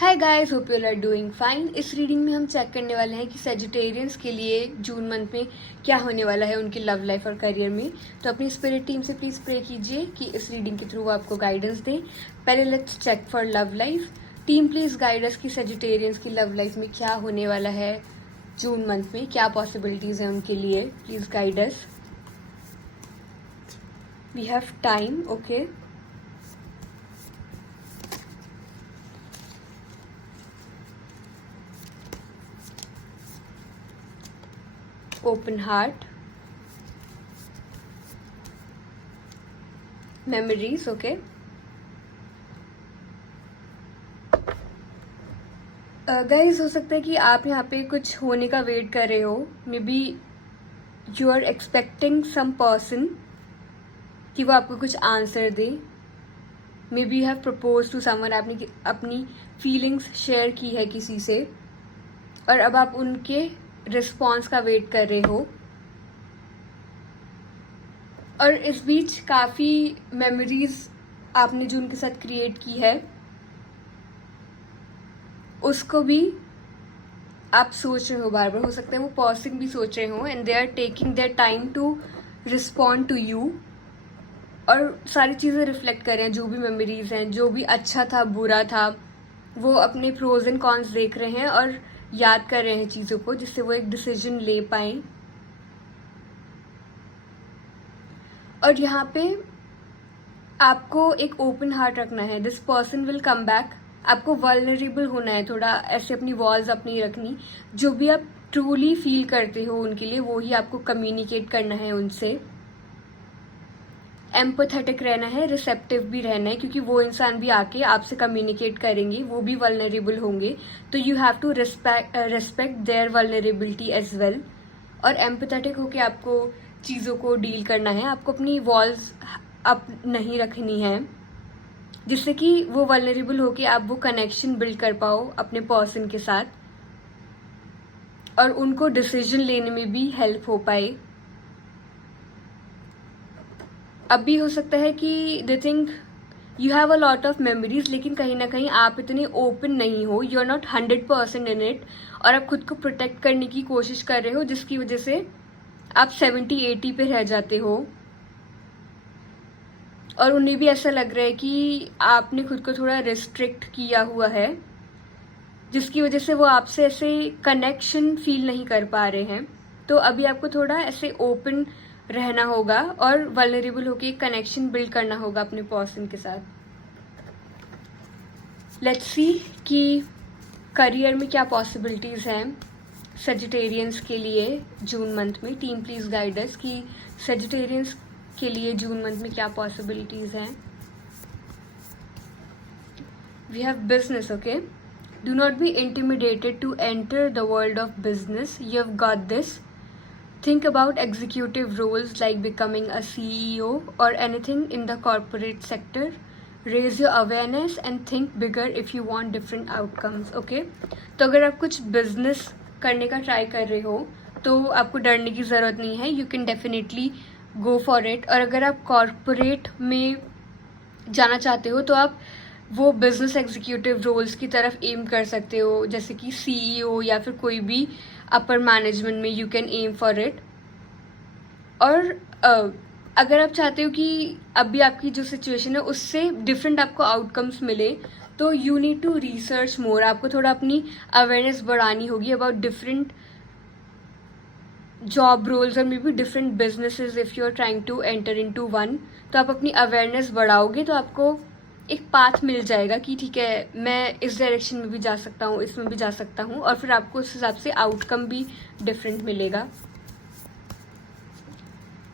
Hi guys, hope you are doing fine. इस reading में हम चेक करने वाले हैं कि सेजिटेरियंस के लिए जून मंथ में क्या होने वाला है उनकी लव लाइफ और करियर में। तो अपनी स्पिरिट टीम से प्लीज़ प्रे कीजिए कि इस रीडिंग के थ्रू वो आपको गाइडेंस दें। पहले let's check for love life. Team please guide us कि सेजिटेरियंस की लव लाइफ में क्या होने वाला है जून मंथ में, क्या पॉसिबिलिटीज़ हैं उनके लिए। Please guide us. We have time, okay. Open heart, memories, okay. Guys हो सकता है कि आप यहाँ पे कुछ होने का वेट कर रहे हो। Maybe you are expecting some person कि वो आपको कुछ आंसर दे। Maybe you have propose to someone, आपने अपनी फीलिंग्स शेयर की है किसी से और अब आप उनके रिस्पॉन्स का वेट कर रहे हो। और इस बीच काफ़ी मेमोरीज आपने जो उनके साथ क्रिएट की है उसको भी आप सोच रहे हो बार बार। हो सकता है वो पर्सन भी सोच रहे हो and they are taking their time to respond to you और सारी चीज़ें रिफ्लेक्ट कर रहे हैं, जो भी मेमोरीज हैं, जो भी अच्छा था बुरा था, वो अपने प्रोज एंड कॉन्स देख रहे हैं और याद कर रहे हैं चीज़ों को, जिससे वो एक डिसीजन ले पाए। और यहाँ पे आपको एक ओपन हार्ट रखना है। This person will come back. आपको वल्नरेबल होना है, थोड़ा ऐसे अपनी वॉल्स अपनी रखनी। जो भी आप ट्रूली फील करते हो उनके लिए वो ही आपको कम्युनिकेट करना है उनसे। एम्पैथेटिक रहना है, रिसेप्टिव भी रहना है, क्योंकि वो इंसान भी आके आपसे कम्युनिकेट करेंगे, वो भी वल्नरेबल होंगे। तो you have to respect their vulnerability as well. और एम्पैथेटिक होके आपको चीज़ों को डील करना है। आपको अपनी वॉल्स अप नहीं रखनी है, जिससे कि वो वल्नरेबल होके आप वो कनेक्शन बिल्ड कर पाओ अपने पर्सन के साथ और उनको डिसीजन लेने में भी हेल्प हो पाए। अब भी हो सकता है कि they think you have a lot of memories, लेकिन कहीं ना कहीं आप इतने ओपन नहीं हो, you are not 100% in it और आप खुद को प्रोटेक्ट करने की कोशिश कर रहे हो, जिसकी वजह से आप 70-80 पे रह जाते हो। और उन्हें भी ऐसा लग रहा है कि आपने खुद को थोड़ा रिस्ट्रिक्ट किया हुआ है, जिसकी वजह से वो आपसे ऐसे कनेक्शन फील नहीं कर पा रहे हैं। तो अभी आपको थोड़ा ऐसे ओपन रहना होगा और वल्नरेबल होकर एक कनेक्शन बिल्ड करना होगा अपने पर्सन के साथ। लेट्स सी कि करियर में क्या पॉसिबिलिटीज़ हैं सेजिटेरियंस के लिए जून मंथ में। टीम प्लीज़ गाइड अस कि सेजिटेरियंस के लिए जून मंथ में क्या पॉसिबिलिटीज़ हैं। We have business, okay. Do not be intimidated to enter the world of business, you have got this. Think about executive roles like becoming a CEO or anything in the corporate sector. Raise your awareness and think bigger if you want different outcomes. Okay? तो अगर आप कुछ business करने का try कर रहे हो तो आपको डरने की ज़रूरत नहीं है. You can definitely go for it. और अगर आप corporate में जाना चाहते हो तो आप वो बिजनेस एग्जीक्यूटिव रोल्स की तरफ एम कर सकते हो, जैसे कि CEO या फिर कोई भी अपर मैनेजमेंट में you can aim for it. और अगर आप चाहते हो कि अभी आपकी जो सिचुएशन है उससे डिफरेंट आपको आउटकम्स मिले तो you need to research more. आपको थोड़ा अपनी अवेयरनेस बढ़ानी होगी अबाउट डिफरेंट जॉब रोल्स और maybe different businesses if you are trying to enter into one. तो आप अपनी अवेयरनेस बढ़ाओगे तो आपको एक पाथ मिल जाएगा कि ठीक है, मैं इस डायरेक्शन में भी जा सकता हूँ, इसमें भी जा सकता हूँ, और फिर आपको उस हिसाब से आउटकम भी डिफरेंट मिलेगा।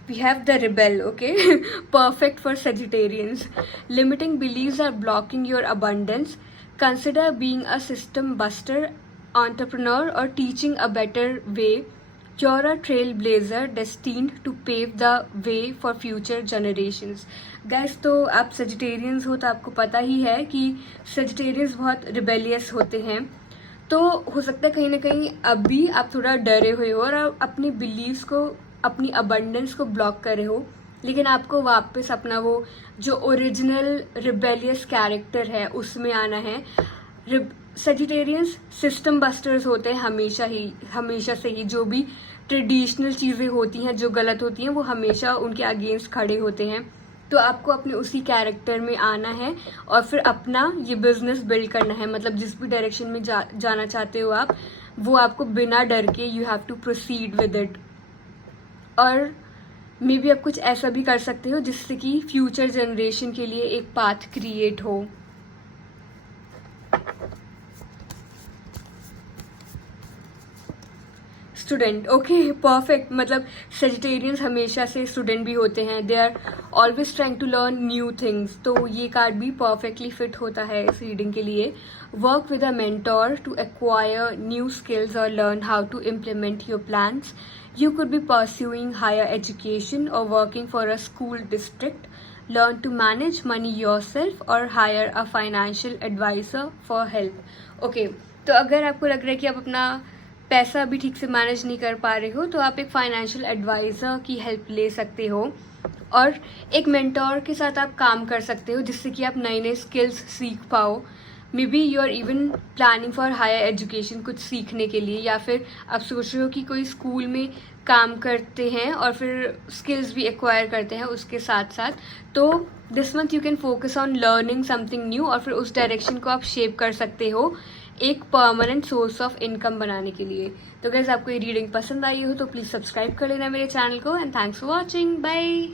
We have the rebel, okay. Perfect for Sagittarians. Limiting beliefs are blocking your abundance. Consider being a system buster, entrepreneur और teaching a better way. You're a trailblazer destined to pave the way for future generations. Guys, तो आप Sagittarians हो तो आपको पता ही है कि Sagittarians बहुत रिबेलियस होते हैं। तो हो सकता है कहीं ना कहीं अभी आप थोड़ा डरे हुए हो और आप अपनी बिलीव्स को, अपनी अबंडेंस को ब्लॉक कर रहे हो, लेकिन आपको वापस अपना वो जो ओरिजिनल रिबेलियस कैरेक्टर है उसमें आना है। सजिटेरियंस सिस्टम बस्टर्स होते हैं हमेशा से ही। जो भी ट्रेडिशनल चीज़ें होती हैं जो गलत होती हैं वो हमेशा उनके अगेंस्ट खड़े होते हैं। तो आपको अपने उसी कैरेक्टर में आना है और फिर अपना ये बिजनेस बिल्ड करना है। मतलब जिस भी डायरेक्शन में जाना चाहते हो आप, वो आपको बिना डर के you have to proceed with it. और मे बी आप कुछ ऐसा भी कर सकते हो जिससे कि फ्यूचर जनरेशन के लिए एक पाथ क्रिएट हो। Student, okay perfect. मतलब सेजिटेरियंस हमेशा से स्टूडेंट भी होते हैं, they are always trying to learn new things. तो ये कार्ड भी परफेक्टली फिट होता है इस रीडिंग के लिए। Work with a mentor to acquire new skills और learn how to implement your plans. You could be pursuing higher education or working for a school district. Learn to manage money yourself or hire a financial advisor for help. Okay, तो अगर आपको लग रहा है कि आप अपना पैसा भी ठीक से मैनेज नहीं कर पा रहे हो तो आप एक फाइनेंशियल एडवाइज़र की हेल्प ले सकते हो और एक मेंटोर के साथ आप काम कर सकते हो जिससे कि आप नए नए स्किल्स सीख पाओ। Maybe you are even planning for higher education, कुछ सीखने के लिए, या फिर आप सोच रहे हो कि कोई स्कूल में काम करते हैं और फिर स्किल्स भी एक्वायर करते हैं उसके साथ साथ। तो this month you can focus on learning something new और फिर उस डायरेक्शन को आप शेप कर सकते हो एक परमानेंट सोर्स ऑफ इनकम बनाने के लिए। तो गाइस, आपको ये रीडिंग पसंद आई हो तो प्लीज़ सब्सक्राइब कर लेना मेरे चैनल को। And thanks for watching, bye.